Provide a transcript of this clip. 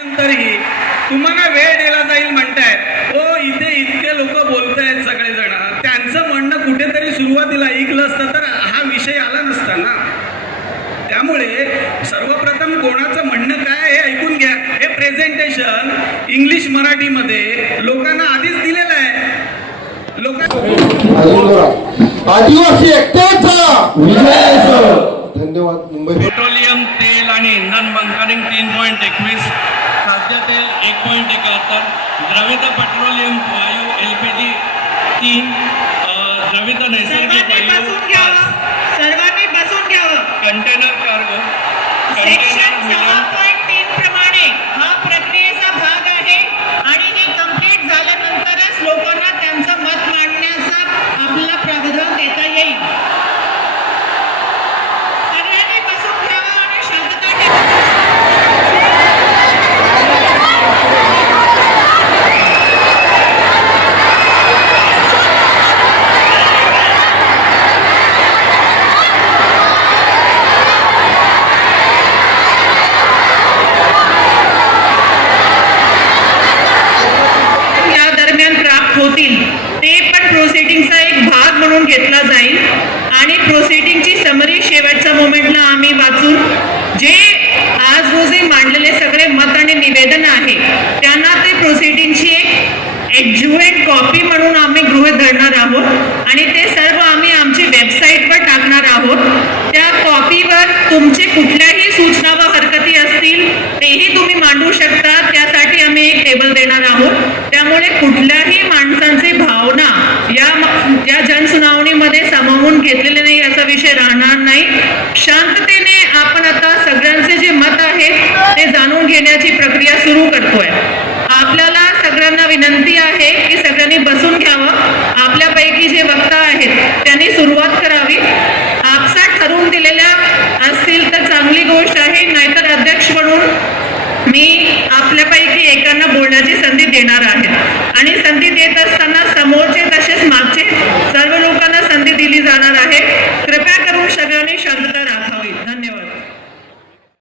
नंतरही तुम्हाला वेळ दिला जाईल म्हणतायत. हो इथे इतके लोक बोलतायत सगळेजण. त्यांचं म्हणणं कुठेतरी सुरुवातीला ऐकलं असतं तर हा विषय आला नसता ना. त्यामुळे सर्वप्रथम कोणाचं म्हणणं काय आहे हे ऐकून घ्या. हे प्रेझेंटेशन इंग्लिश मराठीमध्ये लोकांना आधीच दिलेलं आहे. लोक आदिवासी. धन्यवाद मुंबई पेट्रोलियम तेल आणि इंधन बंकरिंग तीन पॉईंट एकवीस. खाद्य तेल एक पॉईंट एकाहत्तर द्रवित पेट्रोलियम वायू एल पी जी तीन. द्रवित नैसर्गिक वायू सर्वांनी बसून घ्यावं. कंटेनर कार्गो सेक्शन कंटेनर सहा मिलन पॉईंट तीन प्रमाणे हा प्रक्रियेचा भाग आहे आणि हे कंप्लीट झाल्यानंतरच लोकांना त्यांचं मत मांडण्याचा आपला प्रावधान देता येईल सगळ्यांनी बसून घ्यावं आणि शांतता ठेवा या दरम्यान प्राप्त होतील ते पण प्रोसिडिंगचा एक भाग म्हणून घेतला जाईल आणि प्रोसिडिंगची समरी शेवटच्या मोमेंटला आम्ही वाचून जे आज रोजी मांडलेले सगळे मत आणि निवेदन आहे त्यांना ते प्रोसिडिंगची एक एक्झुएट कॉपी म्हणून आम्ही गृहीत धरणार आहोत आणि ते सर्व आम्ही आमची वेबसाईटवर टाकणार आहोत. त्या कॉपीवर तुमचे कुठल्याही सूचना व हरकती असतील तेही तुम्ही मांडू शकता. त्यासाठी आम्ही एक टेबल देणार आहोत. त्यामुळे कुठल्याही माणसांचे भावना या या जनसुनावणीमध्ये सामावून घेतलेले नाही असा विषय राहणार नाही. शांततेने आपण आता सगळ्यांचे जे मत आहे ते जाणून घेण्याची प्रक्रिया सुरू करतोय. आपल्याला सगळ्यांना विनंती आहे की सगळ्यांनी बसून घ्यावं. आपल्यापैकी जे वक्ता आहेत त्यांनी सुरुवात करावी. आपसात ठरवून दिलेल्या असतील तर चांगली गोष्ट आहे नाहीतर अध्यक्ष म्हणून मी आपल्यापैकी एकांना बोलण्याची संधी देणार आहे. आणि